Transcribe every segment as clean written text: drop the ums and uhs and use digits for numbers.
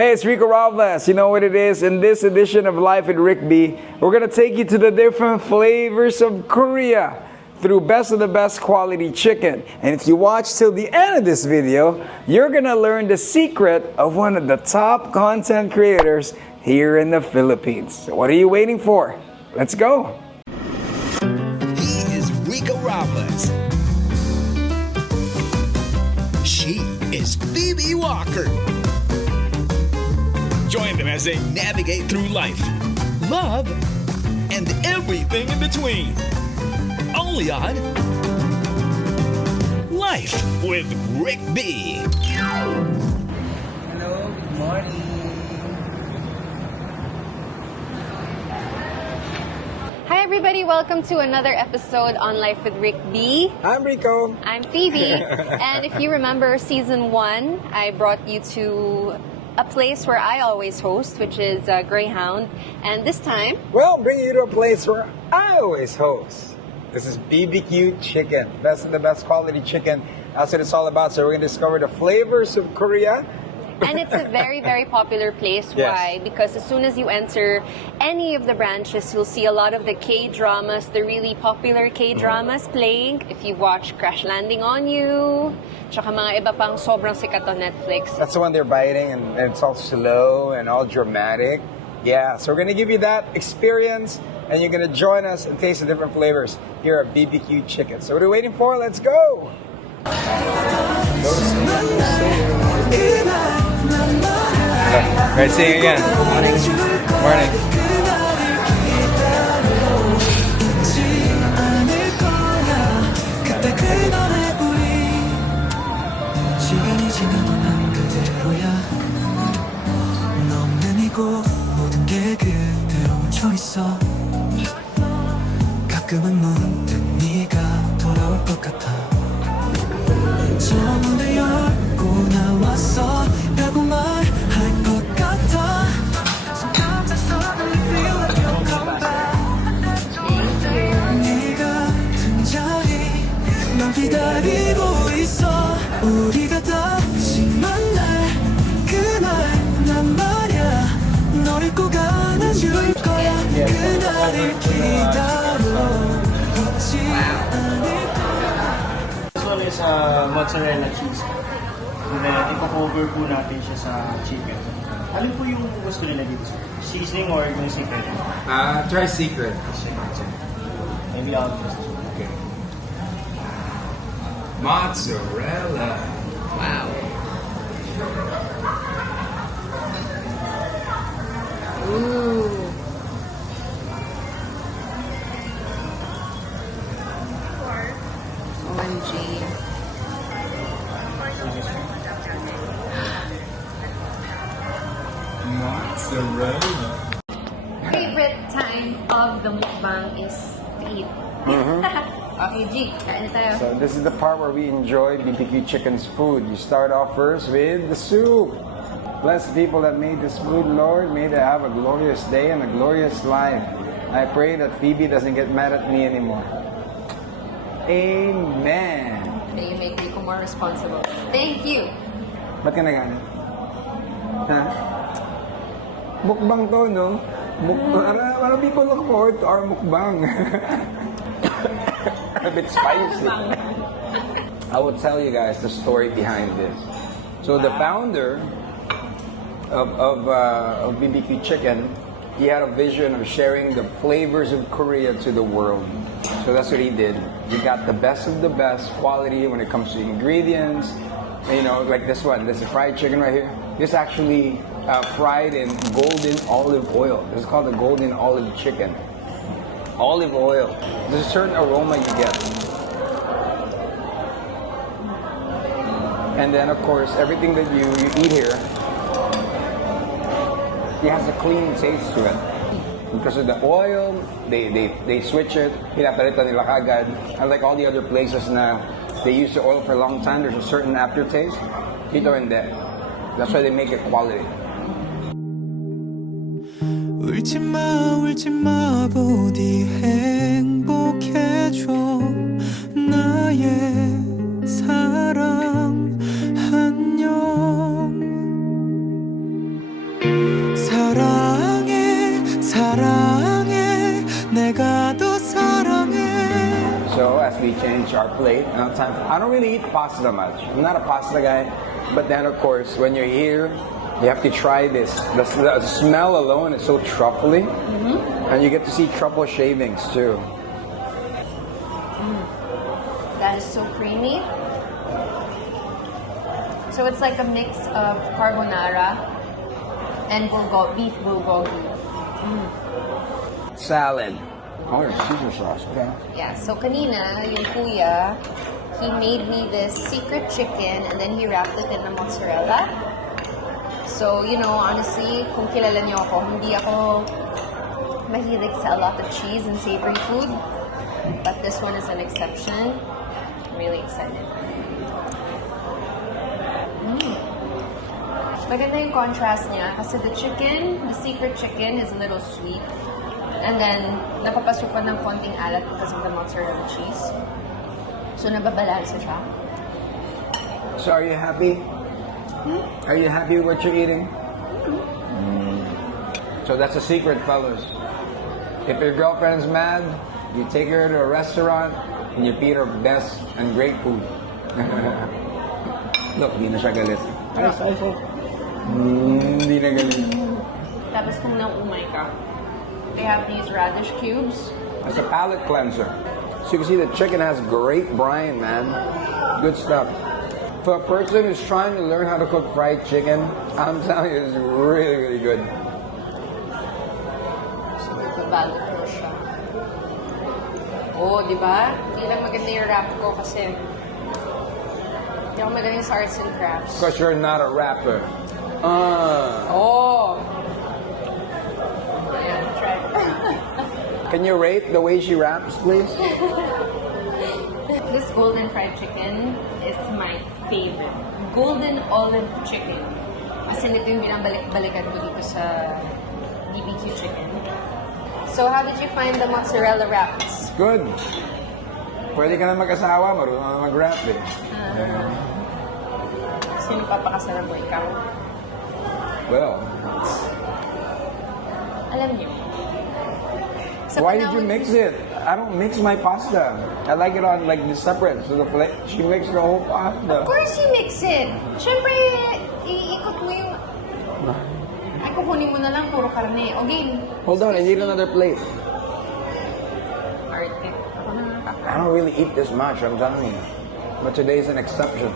Hey, it's Rico Robles. You know what it is? In this edition of Life with RicBe, we're going to take you to the different flavors of Korea through best of the best quality chicken. And if you watch till the end of this video, you're going to learn the secret of one of the top content creators here in the Philippines. So what are you waiting for? Let's go. He is Rico Robles. She is Phoebe Walker. Join them as they navigate through life, love, and everything in between. Only on Life with RicBe. Hello, good morning. Hi everybody, welcome to another episode on Life with RicBe. I'm Rico. I'm Phoebe. And if you remember season 1, I brought you to a place where I always host, which is Greyhound. And this time, Well, bringing you to a place where I always host. This is BB.Q Chicken. Best of the best quality chicken. That's what it's all about. So we're going to discover the flavors of Korea. and it's a very, very popular place. Yes. Why? Because as soon as you enter any of the branches, you'll see a lot of the K-dramas, the really popular K-dramas playing. If you watch Crash Landing on You, tsaka mga iba pang sobrang sikat on Netflix. That's the one they're biting, and it's all slow and all dramatic. Yeah, so we're going to give you that experience, and you're going to join us and taste the different flavors here at BB.Q Chicken. So what are we waiting for? Let's go! Right, sing again. Morning. Morning. 시간이 지나도 난 그대로야 너 없는 이곳 모든 게 그대로 멈춰있어 가끔은 문득 네가 돌아올 것 같아 저 문을 열고 나왔어 라고 말할 것 같아 Sometimes I suddenly feel like you'll come back 네가 등장해 널 기다리고 있어 우리가 다시 만날 그날 난 말야 널 잊고 안아줄 거야 그날을 기다려 잊지 않을 거야 This one is mozzarella cheese. And then, ipo-cover po natin siya sa chicken. Alin po yung gusto nila dito, sir? Seasoning or yung secret? Try secret. Maybe I'll just... Okay. Mozzarella. Wow. Ooh. OMG. Mozzarella. Favorite time of the mukbang is to eat. Okay, G, kain na tayo. So this is the part where we enjoy BB.Q Chicken's food. You start off first with the soup. Bless the people that made this food, Lord. May they have a glorious day and a glorious life. I pray that Phoebe doesn't get mad at me anymore. Amen. May you make Rico more responsible. Thank you. Ba't ka nagalit? Ha? Mukbang to, no? Para people look forward to our mukbang. A bit spicy. I will tell you guys the story behind this. So the founder of BB.Q Chicken, he had a vision of sharing the flavors of Korea to the world. So that's what he did. He got the best of the best quality when it comes to ingredients. You know, like this one. This is fried chicken right here. This actually fried in golden olive oil. This is called the golden olive chicken. Olive oil. There's a certain aroma you get. And then, of course, everything that you eat here, it has a clean taste to it. Because of the oil, they switch it. Pinapalitan nila kagad. Unlike all the other places na they use the oil for a long time, there's a certain aftertaste. Dito hindi. That's why they make it quality. 울지 마 부디 행복해져 나의 사랑 안녕 사랑해 내가 더 사랑해. So as we change our plate, now time I don't really eat pasta much. I'm not a pasta guy. But then of course, when you're here, you have to try this. The smell alone is so truffly. And you get to see truffle shavings too. That is so creamy. So it's like a mix of carbonara and beef bulgogi. Salad. Oh, there's Caesar sauce. Okay. Yeah, so kanina, yung kuya, he made me this secret chicken and then he wrapped it in the mozzarella. So, you know, honestly, kung kilala niyo ako, hindi ako mahilig sa a lot of cheese and savory food. But this one is an exception. I'm really excited. Maganda yung contrast niya kasi the secret chicken is a little sweet. And then, napapasukan ng konting alat because of the mozzarella cheese. So, nababalansa siya. So are you happy? Are you happy with what you're eating? So that's a secret, fellas. If your girlfriend's mad, you take her to a restaurant and you feed her best and great food. Look, di na siya galit. Di na galit. Tapos kung naumay ka, they have these radish cubes. It's a palate cleanser. So you can see the chicken has great brine, man. Good stuff. For a person who's trying to learn how to cook fried chicken, I'm telling you, it's really, really good. So, nagbabalot ko siya. Oh, di ba? Hindi lang maganda yung wrap ko kasi hindi ako magaling sa arts and crafts. Because you're not a rapper. Oh! Yeah, try it. Can you rate the way she raps, please? This golden fried chicken is my favorite. Golden olive chicken. Kasi ito yung binabalik-balikan ko dito sa BB.Q Chicken. So, how did you find the mozzarella wraps? Good. Pwede ka na mag-asawa, marunong na mag-rap eh. Sino papakasala mo, ikaw? Well, Alam niyo. Sa why did you panahon- mix it? I don't mix my pasta. I like it on like separate. So she mixed the whole pasta. Of course you mix it. Siyempre, iikot mo yung... Ay, kukunin mo na lang, puro karne. Okay. Hold on, I need another plate. Arte. Ako na nakaka- I don't really eat this much, I'm telling you. But today's an exception.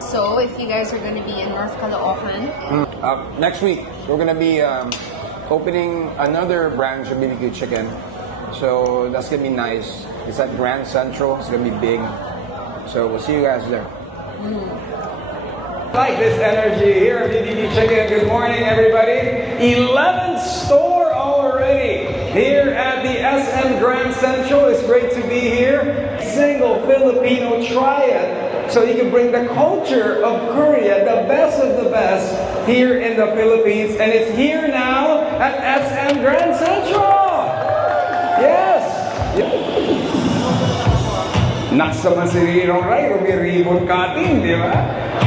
So, if you guys are gonna be in North Caloocan, Next week, we're gonna be opening another branch of BB.Q Chicken. So that's gonna be nice. It's at Grand Central. It's gonna be big. So we'll see you guys there. Like this energy here at BB.Q Chicken. Good morning, everybody. 11th store already here at the SM Grand Central. It's great to be here. Single Filipino triad. So you can bring the culture of Korea, the best of the best, here in the Philippines. And it's here now at SM Grand Central. Yes! Nasa man si Ninong Ry, ribbon cutting, di ba?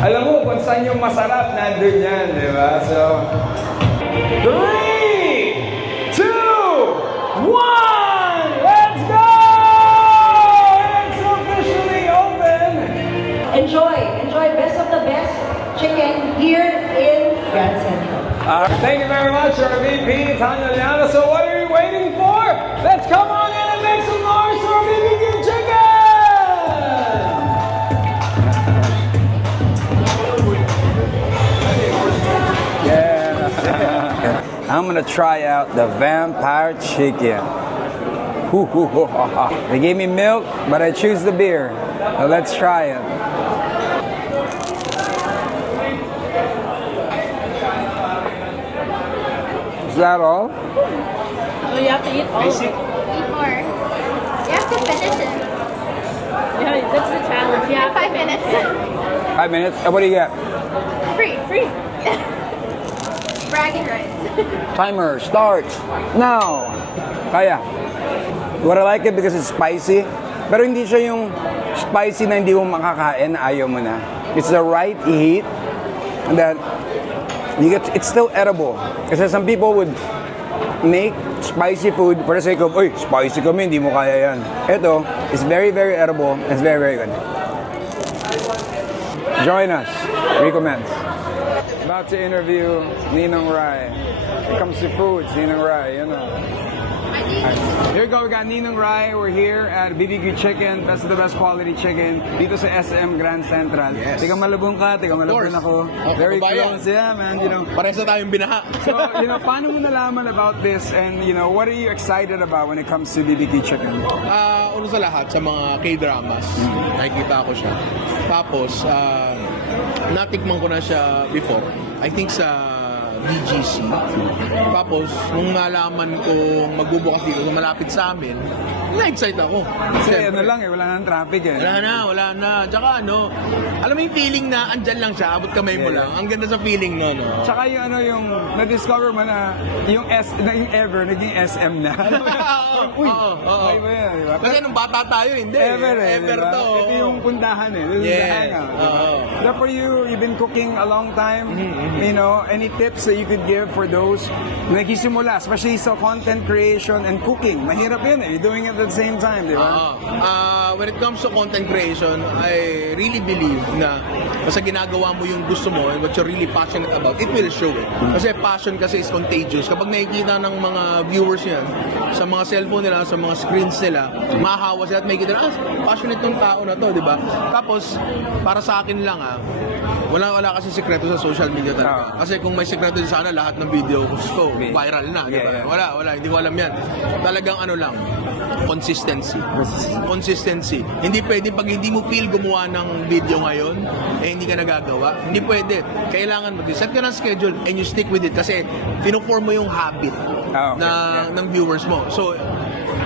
Alam mo kung saan yung masarap, nandun yan, di ba? So, 3, 2, 1, let's go! It's officially open! Enjoy best of the best chicken here in Grand Central. Thank you very much, our VP, Tanya Liana. So what are you waiting for? Let's come on in and make some noise for BB.Q Chicken! Yeah. I'm gonna try out the vampire chicken. They gave me milk, but I choose the beer. So let's try it. Is that all? So you have to eat all Basic. Eat more. You have to finish it. Yeah, that's the challenge. You have 5 minutes. 5 minutes. What do you get? Free. Bragging rights. Timer starts now. Kaya. What I like it because it's spicy. Pero hindi siya yung spicy na hindi mo makakain, ayaw mo na. It's the right heat. And then, it's still edible. Kasi some people would make spicy food for the sake of, uy, spicy kami, hindi mo kaya yan. Ito is very, very edible. It's very, very good. Join us. Recommends. About to interview Ninong Ry. It comes to foods, Ninong Ry, you know. Here we go, we got Ninong Ry. We're here at BB.Q Chicken, best of the best quality chicken, dito sa SM Grand Central. Yes. Tiga malabong ka, tiga malabong ako. Very kababayan. close, yeah, man, you know. Parehas na tayong binaha. So, you know, paano mo nalaman about this and, you know, what are you excited about when it comes to BB.Q Chicken? Una sa lahat, sa mga K-dramas, nakikita ko siya. Tapos, natikman ko na siya before. I think sa BGC. Tapos, nung nalaman kong magbubukas dito, nung malapit sa amin, na-excite ako. Kasi ano lang eh, wala nang traffic eh. Wala na. Tsaka ano, alam mo yung feeling na andyan lang siya, abot kamay mo lang. Ang ganda sa feeling no. Tsaka yung ano, yung na-discover mo na yung Ever, naging SM na. Uy, okay ba yan, diba? Kasi nung bata tayo, hindi. Ever diba? to. Ito yung puntahan eh. This is the hangout. So for you, you've been cooking a long time. You know, any tips that you could give for those na nagsisimula, especially sa content creation and cooking? Mahirap yun eh. You're doing it at the same time, di ba? When it comes to content creation, I really believe na basta ginagawa mo yung gusto mo and what you're really passionate about, it will show it. Kasi passion kasi is contagious. Kapag nakikita ng mga viewers yan, sa mga cellphone nila, sa mga screens nila, mahahawa sila at makikita na, passionate tong tao na to, di ba? Tapos, para sa akin lang wala kasi sekreto sa social media talaga. Kasi kung may sekreto sana, lahat ng video ko viral na, di ba? Wala, hindi ko alam yan. Talagang ano lang, consistency. Hindi pwede pag hindi mo feel gumawa ng video ngayon, hindi ka nagagawa. Hindi pwede. Kailangan mag-set ka ng schedule and you stick with it kasi pinoform mo yung habit ng viewers mo. So,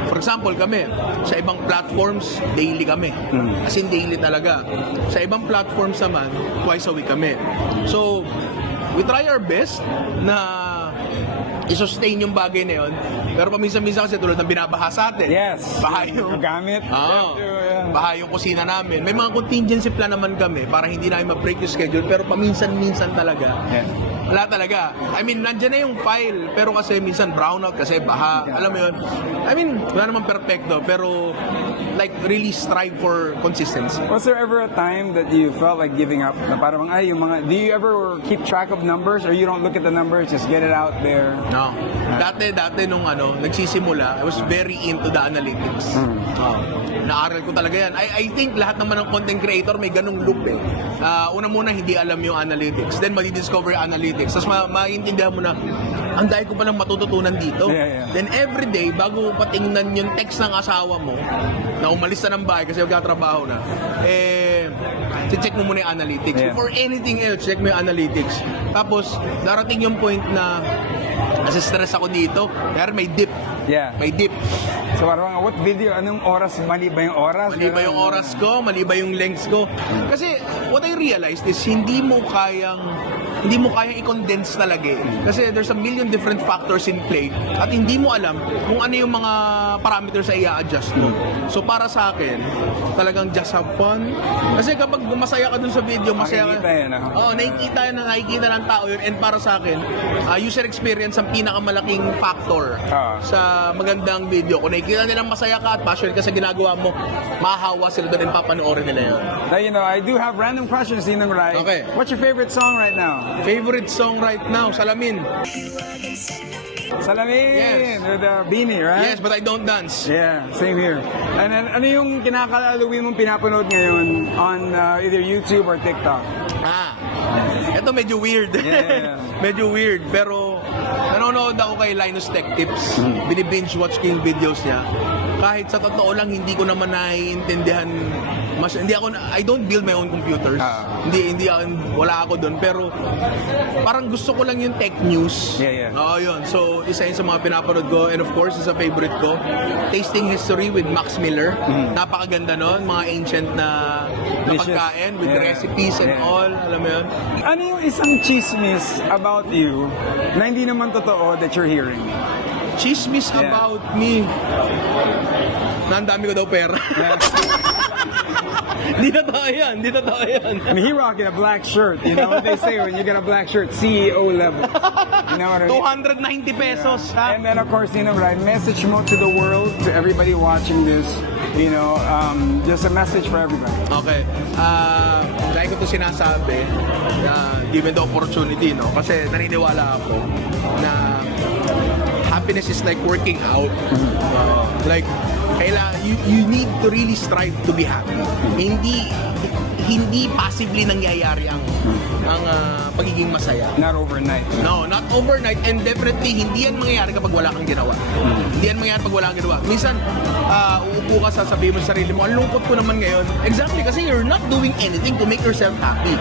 for example, kami, sa ibang platforms, daily kami. As in daily talaga. Sa ibang platforms naman, twice a week kami. So, we try our best na i-sustain yung bagay na yun. Pero paminsan-minsan kasi tulad ng binabaha sa atin. Yes. Baha yung gamit. Baha yung kusina namin. May mga contingency plan naman kami para hindi namin ma-break yung schedule. Pero paminsan-minsan talaga. Wala talaga. I mean, nandyan na yung file. Pero kasi minsan brownout kasi baha. Alam mo yun? I mean, wala naman perfecto. Pero like really strive for consistency. Was there ever a time that you felt like giving up? Na parang, ay, yung mga, do you ever keep track of numbers or you don't look at the numbers, just get it out there? No. Dati nung nagsisimula, I was very into the analytics. Naaral ko talaga yan. I think lahat naman ng content creator may ganung loop eh. Una muna, hindi alam yung analytics. Then, madi-discover yung analytics. Tapos, maintindihan mo na, ang dahil ko palang matututunan dito. Then, every day, bago patingnan yung text ng asawa mo, na umalis na ng bahay kasi magkatrabaho na, check mo muna yung analytics. Before anything else, check mo yung analytics. Tapos, darating yung point na, kasi stress ako dito, pero may dip. May dip. So parang, what video, anong oras, mali ba yung oras? Mali ba yung oras ko? Mali ba yung lengths ko? Kasi, what I realized is, hindi mo kayang i-condense talaga eh. Kasi there's a million different factors in play at hindi mo alam kung ano yung mga parameters na i-adjust mo. So para sa akin, talagang just have fun. Kasi kapag masaya ka dun sa video, masaya ka. Nakikita ng tao yun. And para sa akin, user experience ang pinakamalaking factor sa magandang video. Kung nakikita nilang masaya ka at passionate ka sa ginagawa mo, mahahawa sila doon and papanoorin nila yun. Now, you know, I do have random questions, Ninong Ry. Okay. What's your favorite song right now? Favorite song right now, Salamin. Salamin! Yes. With the beanie, right? Yes, but I don't dance. Yeah, same here. And then, ano yung kinakalalawin mong pinapanood ngayon on either YouTube or TikTok? Ito medyo weird. Medyo weird, pero nanonood ako kay Linus Tech Tips. Binibinge watch ko yung videos niya. Kahit sa totoo lang, hindi ko naman naiintindihan. I don't build my own computers. Wala ako doon. Pero parang gusto ko lang yung tech news. Yun. So, isa yun sa mga pinapanood ko. And of course, isa favorite ko, Tasting History with Max Miller. Napakaganda nun. Mga ancient na pagkain with recipes and all. Alam mo yun? Ano yung isang chismis about you na hindi naman totoo that you're hearing? Chismis about me. Na ang dami ko daw pera. Di totoo yan, di totoo yan. And he rocking a black shirt. You know what they say when you get a black shirt, CEO level. You know what I mean? 290 pesos. And then of course, Ninong Ry, message mo to the world, to everybody watching this, you know, just a message for everybody. Okay. Dahil ko ito sinasabi, given the opportunity, no? Kasi naniniwala ako na happiness is like working out. Like, you need to really strive to be happy. Hindi passively nangyayari ang pagiging masaya. Not overnight. No, not overnight, and definitely hindi yan mangyayari kapag wala kang ginawa. Hindi yan mangyayari kapag wala kang ginawa. Minsan, uupo ka, sasabihin mo sa sarili mo, ang lungkot ko naman ngayon. Exactly, kasi you're not doing anything to make yourself happy.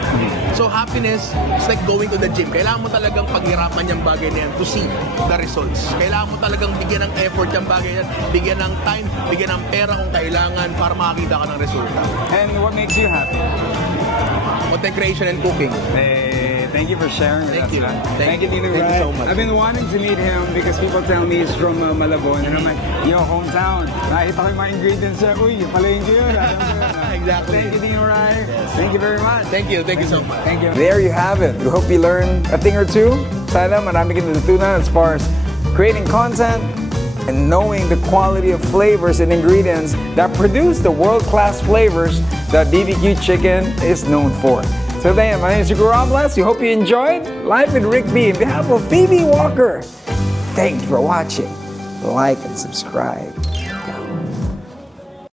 So happiness is like going to the gym. Kailangan mo talagang paghirapan yung bagay na yan to see the results. Kailangan mo talagang bigyan ng effort yung bagay na yan, bigyan ng time, bigyan ng pera kung kailangan para makakita ka ng resulta. And what makes you happy? Content creation and cooking. Hey, thank you for sharing with Thank us, you. man. Thank you. Ninong Thank you Ry. so much. I've been wanting to meet him because people tell me he's from Malabon. And I'm like, yo, hometown. Nakita ko yung mga ingredients siya. Uy, palengke yun. Exactly. Thank you, Ninong Ry. Thank you very much. Thank you so much. Thank you. There you have it. We hope you learned a thing or two. Sana marami kang natutunan as far as creating content and knowing the quality of flavors and ingredients that produce the world-class flavors that BB.Q Chicken is known for. So then, my name is Rico Phoebe. We hope you enjoyed Life with RicBe. On behalf of Phoebe Walker, thanks for watching. Like and subscribe.